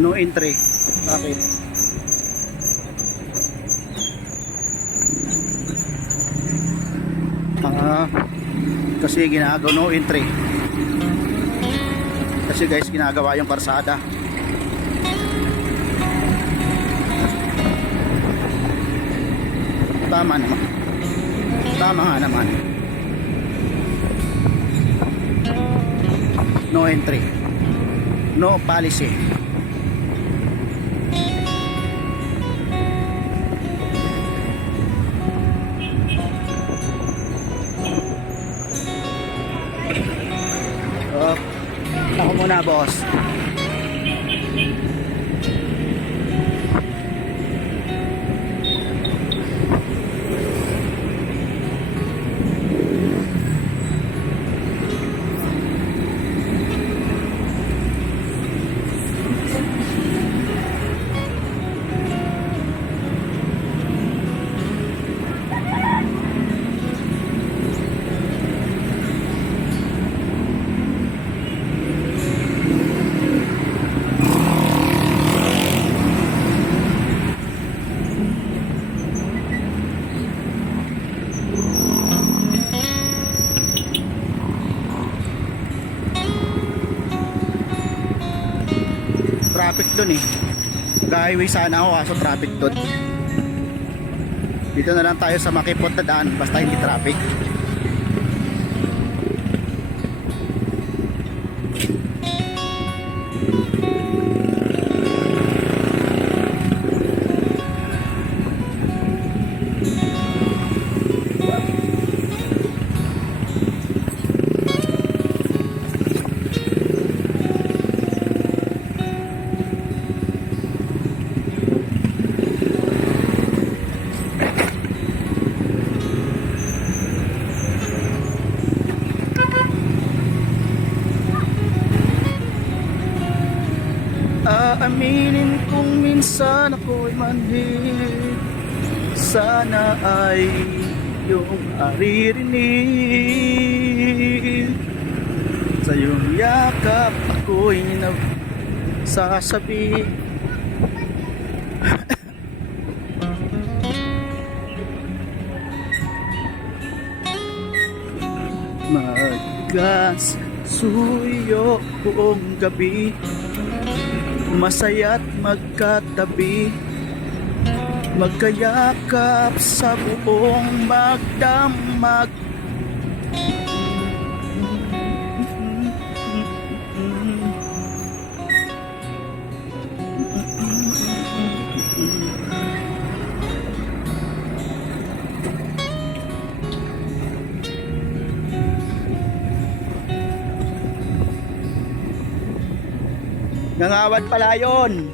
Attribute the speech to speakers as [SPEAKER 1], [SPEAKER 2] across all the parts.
[SPEAKER 1] No entry. Bakit? Ah, kasi ginagawa no entry. Kasi guys, ginagawa yung karsada. Tama naman. Tama nga naman. No entry. No policy. Boss. Traffic dun eh. Mag-highway sana ako kaso traffic dun. Dito na lang tayo sa makipot na daan basta hindi traffic. Aaminin kong minsan ako'y manhid. Sana ay iyong aririnig. Sa iyong yakap ako'y nagsasabi. Magkas suyo buong gabi Masaya't magkatabi Magkayakap sa buong magdamag Nangawad pala yun.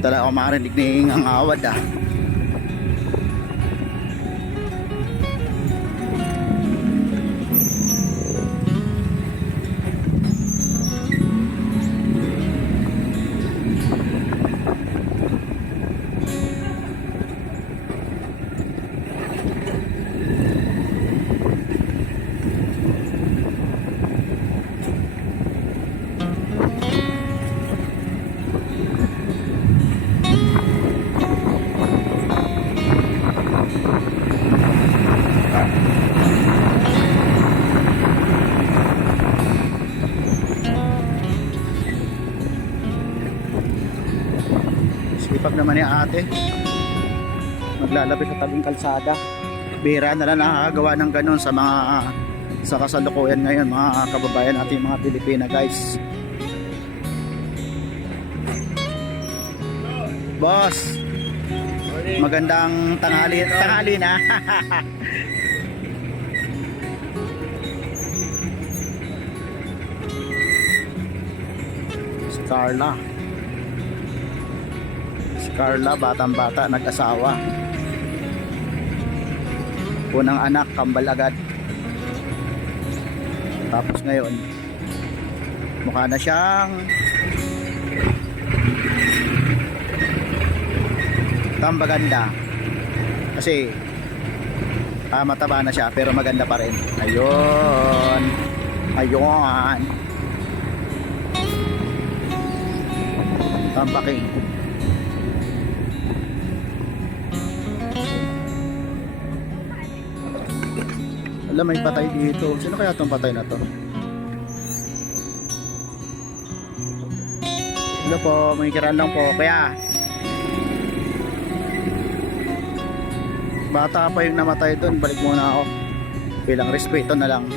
[SPEAKER 1] Talaga ako makarinig ni ngangawad ah. Sipag naman ni ate. Maglalabit sa tabing kalsada. Bira na lang nakakagawa ng ganun sa mga sa kasalukuyan ngayon mga kababayan natin mga Pilipina guys. Boss. Magandang tanghali, tanghali na. Carla. Si Carla, batang-bata, nag-asawa. Unang anak, kambal agad. Tapos ngayon, mukha na siyang tambaganda. Kasi ah, mataba na siya pero maganda pa rin. Ayun. Ayun. Tampaking. Alam, may patay dito. Sino kaya itong patay na to? Hello po, may kiran lang po. Kaya, bata pa yung namatay doon. Balik muna ako. Bilang respeto na lang.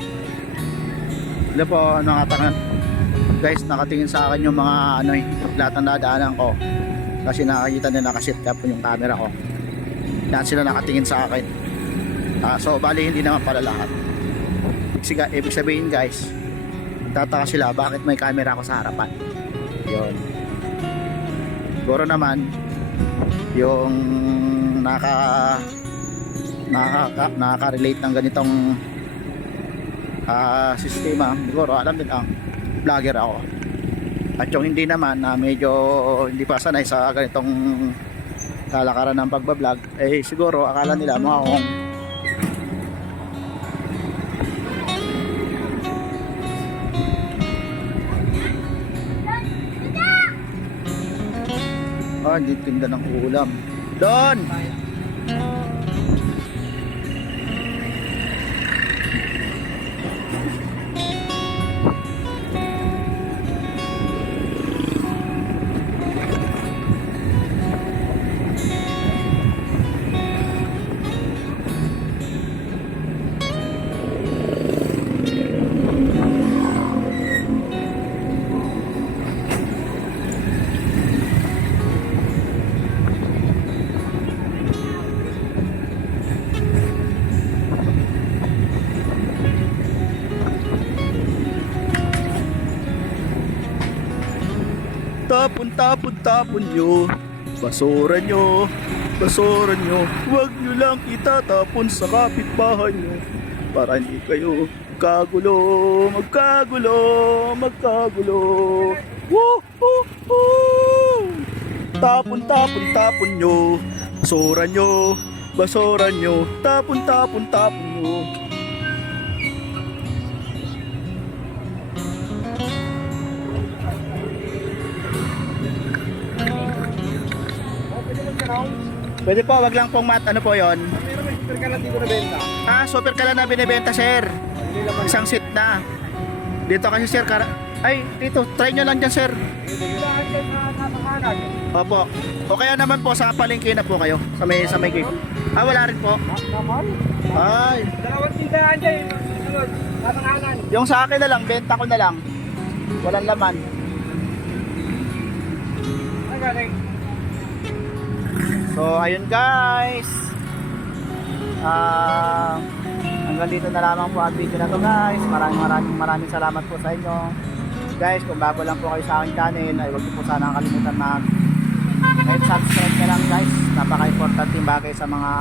[SPEAKER 1] Hello po, nakatangan. Guys, nakatingin sa akin yung mga ano eh, lahat ng dadaanan ko. Kasi nakakita nila nakasit cap yung camera ko. Lahat sila nakatingin sa akin. Ah, so, bali hindi naman pala lahat. Ibig, ibig sabihin guys, tataka sila bakit may camera ako sa harapan. Yun. Siguro naman, yung naka nakaka, nakaka-relate ng ganitong ah, sistema, siguro alam din ang vlogger ako. At yung hindi naman na medyo hindi pa sanay sa ganitong kalakaran ng pagbablog, eh siguro akala nila mga akong Ah, hindi tinda ng ulam. Don! Tapon, tapon, tapon nyo. Basura nyo. Basura nyo. Huwag nyo lang itatapon sa kapitbahay nyo. Para hindi kayo magkagulo, magkagulo, magkagulo. Woo, woo, woo. Tapon, tapon, tapon nyo. Basura nyo. Basura nyo. Tapon, tapon, tapon nyo. Pwede po, wag lang pong mat. Ano po yon?
[SPEAKER 2] Super ka lang dito na benta.
[SPEAKER 1] Ah, super ka lang na binibenta, sir. Isang seat na. Dito kasi, sir. Kara Ay, dito. Try nyo lang dyan, sir. Opo. O kaya naman po, sa palengke na po kayo. Sa may, sa may gate. Ah, wala rin po.
[SPEAKER 2] Naman.
[SPEAKER 1] Ay.
[SPEAKER 2] Dalawang tindahan dyan.
[SPEAKER 1] Yung sa akin na lang, benta ko na lang. Walang laman.
[SPEAKER 2] Ay, galing.
[SPEAKER 1] So, ayun guys. Ah, hanggang dito na lamang po ang video na to guys. Maraming maraming maraming salamat po sa inyo. Guys, kung bago lang po kayo sa aking channel, ay huwag po sana kalimutan mag and subscribe na lang guys. Napaka-importante yung bagay sa mga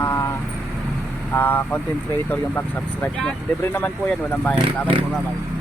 [SPEAKER 1] ah, content creator yung pag-subscribe nyo. Libre naman po yan, walang bayad. Bye-bye po, bye-bye.